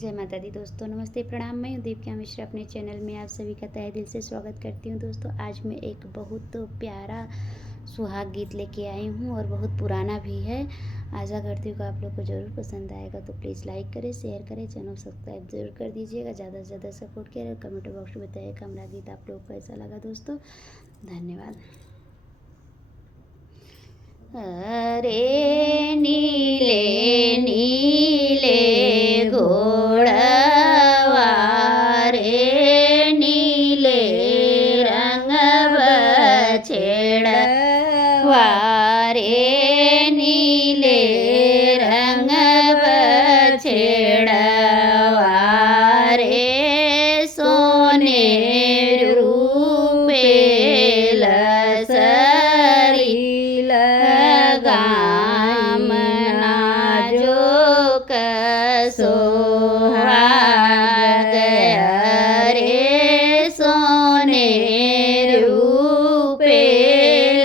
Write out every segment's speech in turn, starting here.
जय माता दी दोस्तों, नमस्ते प्रणाम। मैं हूँ दीपिका मिश्रा, अपने चैनल में आप सभी का तहे दिल से स्वागत करती हूँ। दोस्तों, आज मैं एक बहुत प्यारा सुहाग गीत लेके आई हूँ और बहुत पुराना भी है। आशा करती हूँ कि आप लोग को ज़रूर पसंद आएगा, तो प्लीज़ लाइक करें, शेयर करें, चैनल सब्सक्राइब जरूर कर दीजिएगा। ज़्यादा से ज़्यादा सपोर्ट करें और कमेंट बॉक्स में बताइएगा हमारा गीत आप लोग को कैसा लगा। दोस्तों, धन्यवाद। अरे नीले नीले घोड़वा रे नीले रंग बछेड़वा रे नीले रंग बछेड़वा रे सोने रूपे लसरी गाम नाजो सोहाग रे सोने रूपे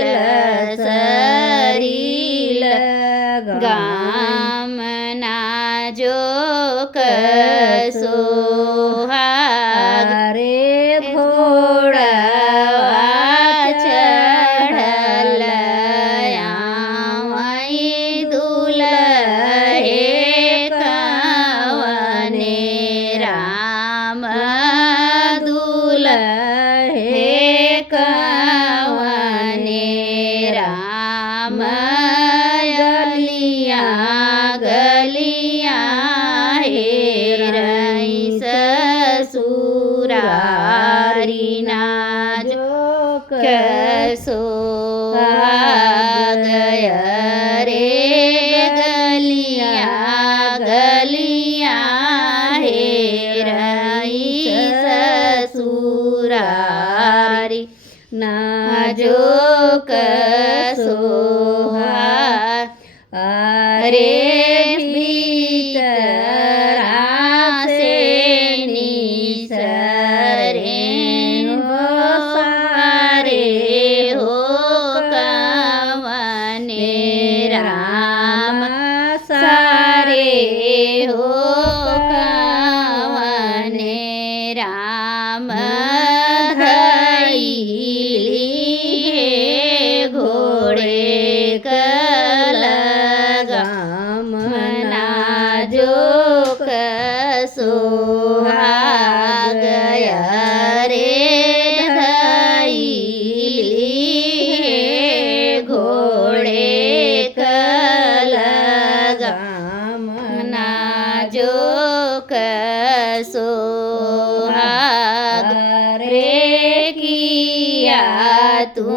लसरी गाम नाजो सोहाग रे घोड़ा हे कवने राम गलिया गलिया हे रईस ससुरारी नाजो सोहाग रे गलिया गलिया हे रईस ससुरारी नाजो सोहाग रे भीतरा से निसरे हो सारे हो कवने राम सारे हो कवने राम घोड़े कलगाम नाजो सोहाग रे धैली घोड़े कलगाम नाजो सोहाग रे किया तू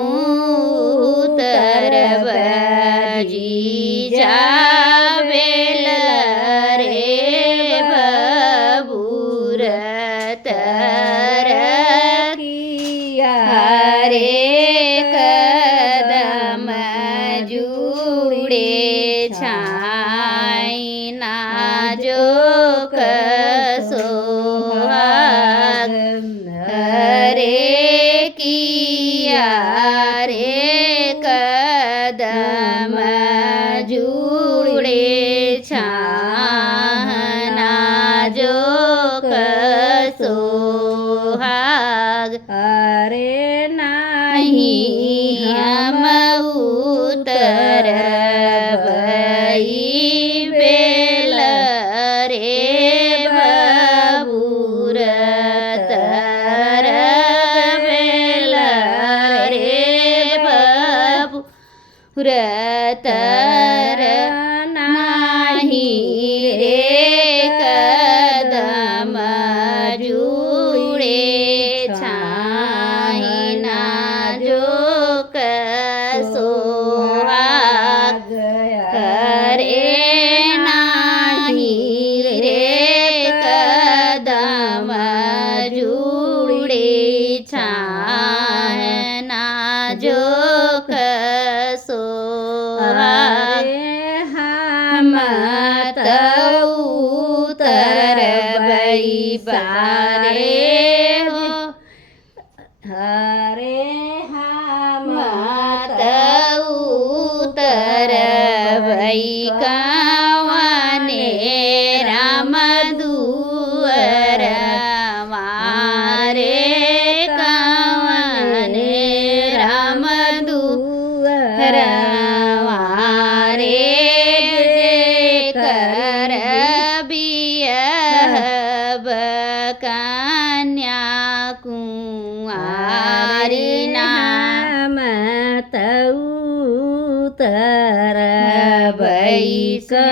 तरबजी जावेल रे बबूर तर किया रे कदम जुड़े छाई नाजो सोहाग रे किया रे कदम जुड़े छाना जो सोहाग अरे नहीं हम उतरबई बेल रे बबूर तर बेल रे बबूर तर नाही रे कदम जुड़े छाई नाजो सोहाग रे नाही रे कदम जुड़े छाई नाजो सोहाग हम उतरबई बारे हो हरे हम उतरबई कवने राम दूत बियहब कन्याकुमारी नाम तर बैसने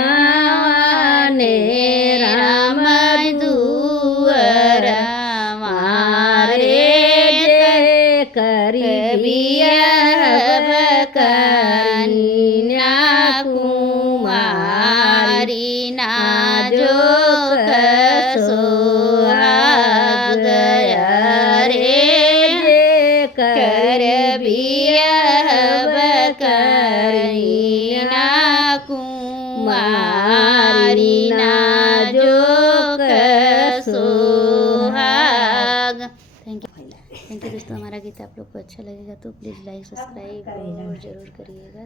राम दुअर मारे जे करी बियहब कन्याकुमारी ना जो सोहाग रे जे कर बियहब कन्याकुमारी ना जो सोहाग। थैंक यू दोस्तों। हमारा गीत आप लोग को अच्छा लगेगा तो प्लीज़ लाइक सब्सक्राइब और ज़रूर करिएगा।